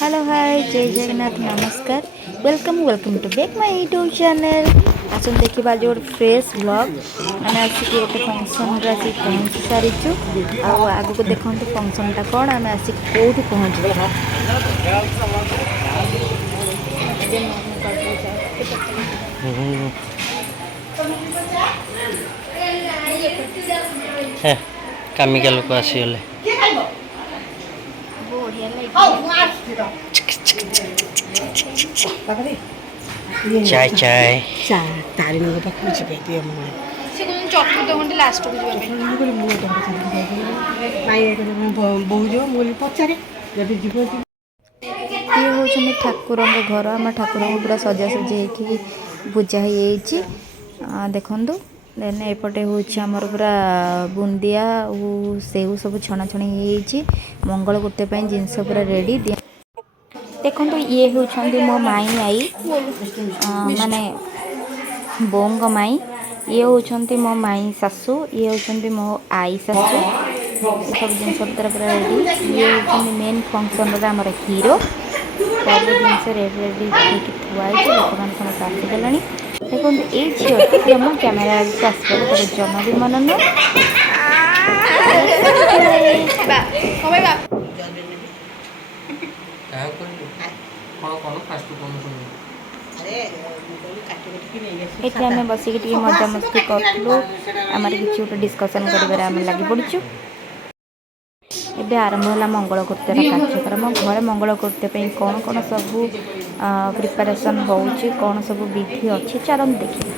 Hello hi जय जगन्नाथ नमस्कार welcome to back my YouTube channel. आसन देखा जो फ्रेश व्लॉग आम आसिक गोटे फंक्शन आसिक पहुँची सारीचु आग को देखो फंक्शनटा कौन आम आसिक कौटी पहुँचू। कामिका लोक आसीगले चाय चाय तारिणी पाखु जी बोह जो मुझे पचारे ये हूँ ठाकुर घर आम ठाकुर पूरा सजासजी हो पूजा हो देखु देन एपटे हूँ आमर पूरा बुंदिया सेऊ सब छणाछणी मंगल गोटे जिनस पूरा रेडी देखो ये हूँ मो माई आई माने बोंग माई ये हूँ मो माई सासू ये हूँ मो आई सासू सब जिन पूरा रेडी ये हूँ मेन फंक्शन आमर हीरो सब जिन रेडी रेडी थुआई लोक मैंने समस्त आसीगला देखो ये झील आम कैमेरा आसपार जमा भी मन न ये आम बसिक मजा मस्ती करूँ आमर कि गोटे डिस्कसन कर लगी पड़चु। एबे आरंभ है मंगल कृत्यर कार्यक्रम घर मंगल कृत्य कौन कौन सब प्रिपेरेसन हो कौन सब विधि अच्छी चलन देखिए।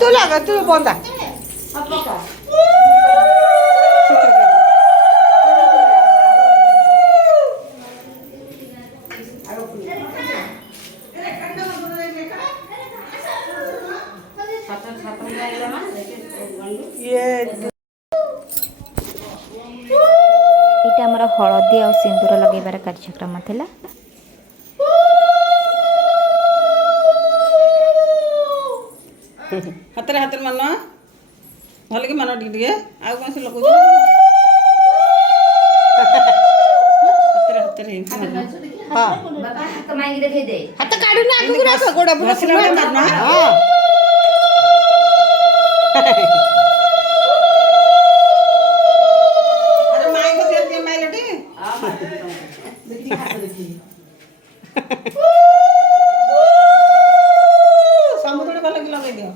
तू लगा तू बंदा ये आमर हलदी आ सिंदूर लगेबार कार्यक्रम थिला। हाथरे हाथरे मन भल कि मन टी आ कौन से लगे हाथरे हाथरे हाथ काढ़ आगे गोड़ा मारना समुद्र भल कि लगे दियो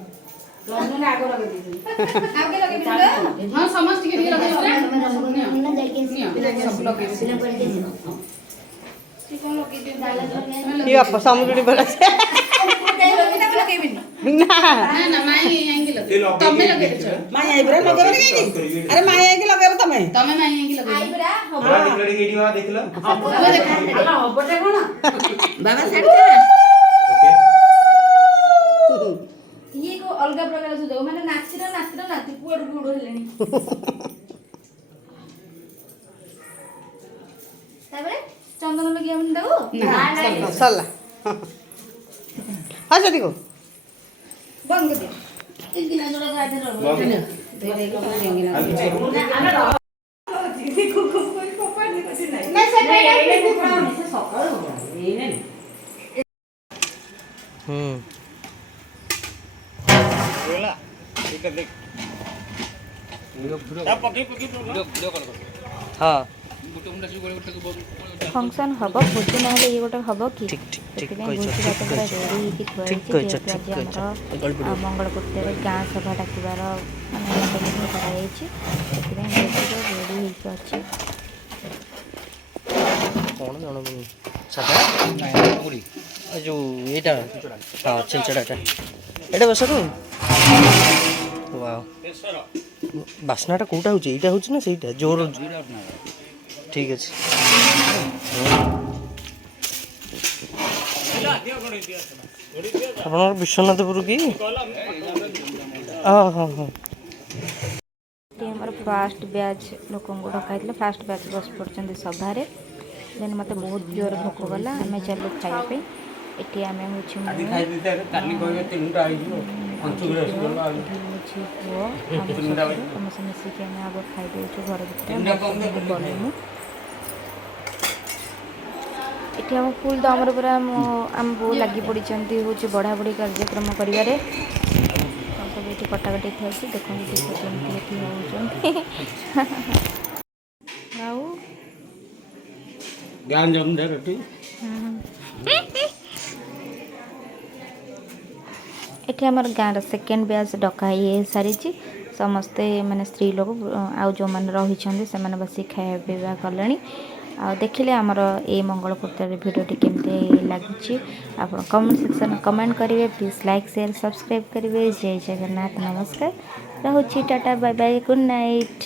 हाँ समझ के लगे सब लगे ये बाप समुद्री बड़ा से ना ମାଇଁ ଆଇବ୍ରା ଲଗେଇବ କାହିଁକି? ଆରେ ମାଇଁ ଆଇକି ଲଗେଇବ ତମେ। ବାବା ଛାଡିଦେ। ଇଏ କୋଉ ଅଲଗା ପ୍ରକାର ସୁଯୋଗ ମାନେ ନାଚିର ନାତି ପୁଅଠୁ ବୁଢ ହେଲେଣି। ତାପରେ ଚନ୍ଦନ ଲଗେଇବନି ତାକୁ सरला हाँ जल्दी को ବନ୍ଦ କରିଦିଅ। ଇଗିନା ଯୋଡା ଗାଧେ हाँ फंक्शन हब भोजी ना ये गोटे हम कि ठीक ठीक ठीक भोजी भात पूरा रेडी होकर मंगलपुत्र गाँ सभा डाकबार रेडी अच्छे कौन जान सादा जो ये हाँ छिंचड़ाटा एटा बस तो वाह बास्नाटा कौटा हो ना सहीटा जोर ठीक अच्छे आप विश्वनाथपुर कि हाँ हाँ हाँ फास्ट बैच लोक डकाई फास्ट बैच बस पड़ते सभार देन मत बहुत जोर भोक गला आम चलू खावाई ये आम हूँ पुओ समस्त मिसिकी आम आग खाईदे घर भर गलुँ ये आम फुल दमर पूरा आम बो लगी पड़ी हूँ बढ़ा बढ़ी कार्यक्रम कर सब ये कटाकटी थी देखो ये आमर गाँव सेकेंड बैच डकाई सारी समस्ते माने स्त्री लोक आउ जो मैंने रही से बस खाया पीवा कले आ देखिले आमर ए मंगलपुत्र भिडियोटी केमती लगुच आप कमेंट सेक्शन कमेंट करेंगे प्लीज लाइक शेयर सब्सक्राइब करेंगे जय जगन्नाथ नमस्कार रहुची tata bye bye good night.